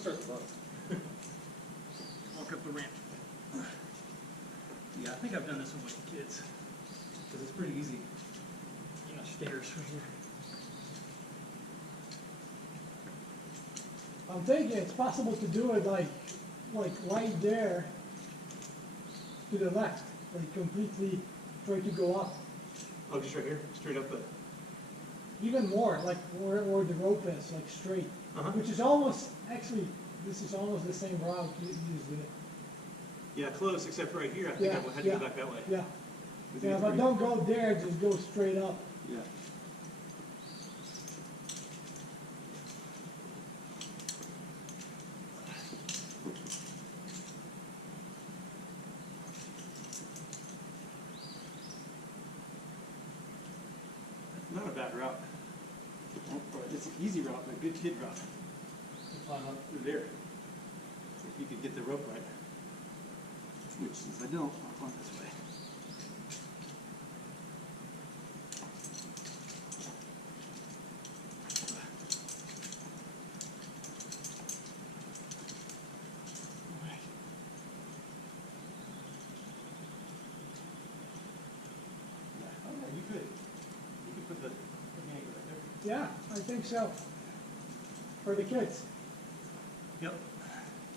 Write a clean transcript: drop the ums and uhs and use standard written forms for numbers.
start the boat. Walk up the ramp. Yeah, I think I've done this one with the kids. Because it's pretty easy. You know, stairs from here. I'm thinking it's possible to do it like right there to the left, like completely try to go up. Oh, just right here? Straight up the... Even more, like where the rope is, like straight. Which is almost, actually, this is almost the same route you did it. Yeah, close, except right here. I think I had to go back that way. Yeah. Yeah, but don't go there, just go straight up. Yeah. Not a bad route. It's an easy route, but a good kid route. Climb up through there. If you could get the rope right. Which, since I don't, I'll climb this way. You could put the anchor right there. Yeah, I think so. For the kids. Yep.